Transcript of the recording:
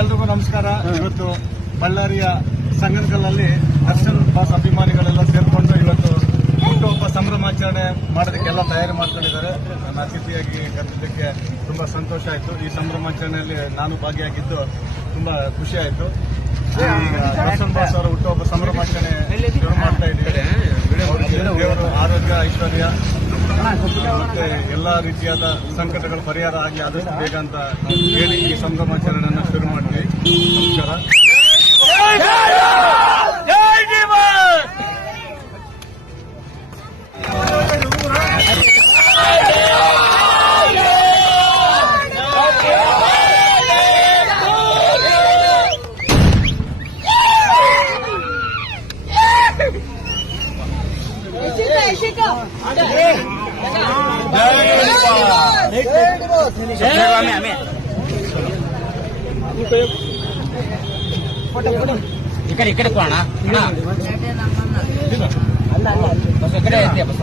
ಎಲ್ರಿಗೂ ನಮಸ್ಕಾರ. ಇವತ್ತು ಬಳ್ಳಾರಿಯ ಸಂಗನಕಲ್ಲಲ್ಲಿ ದರ್ಶನ್ ಬಾಸ್ ಅಭಿಮಾನಿಗಳೆಲ್ಲ ಸೇರ್ಕೊಂಡು ಇವತ್ತು ಹುಟ್ಟುಹಬ್ಬ ಸಂಭ್ರಮಾಚರಣೆ ಮಾಡೋದಕ್ಕೆಲ್ಲ ತಯಾರಿ ಮಾಡ್ಕೊಂಡಿದ್ದಾರೆ. ನನ್ನ ಅತಿಥಿಯಾಗಿ ಕರೆದಿದ್ದಕ್ಕೆ ತುಂಬಾ ಸಂತೋಷ ಆಯಿತು. ಈ ಸಂಭ್ರಮಾಚರಣೆಯಲ್ಲಿ ನಾನು ಭಾಗಿಯಾಗಿದ್ದು ತುಂಬಾ ಖುಷಿ ಆಯಿತು. ದರ್ಶನ್ ಬಾಸ್ ಅವರ ಹುಟ್ಟುಹಬ್ಬ ಸಂಭ್ರಮಾಚರಣೆ ಶುರು ಮಾಡ್ತಾ ಇದ್ದೀವಿ. ದೇವರು ಆರೋಗ್ಯ, ಐಶ್ವರ್ಯ ಮತ್ತೆ ಎಲ್ಲಾ ರೀತಿಯಾದ ಸಂಕಟಗಳು ಪರಿಹಾರ ಆಗಲಿ ಆದಷ್ಟು ಬೇಗ ಅಂತ ಹೇಳಿ ಈ ಸಂಭ್ರಮಾಚರಣೆಯನ್ನು ಶುರು ಮಾಡ್ತೀವಿ. ನಮಸ್ಕಾರ. ఇక్కడ కోಣ ಅಲ್ಲ ಅಲ್ಲ ಬಸ್ ಈ ಕಡೆ ಐತಿ ಬಸ್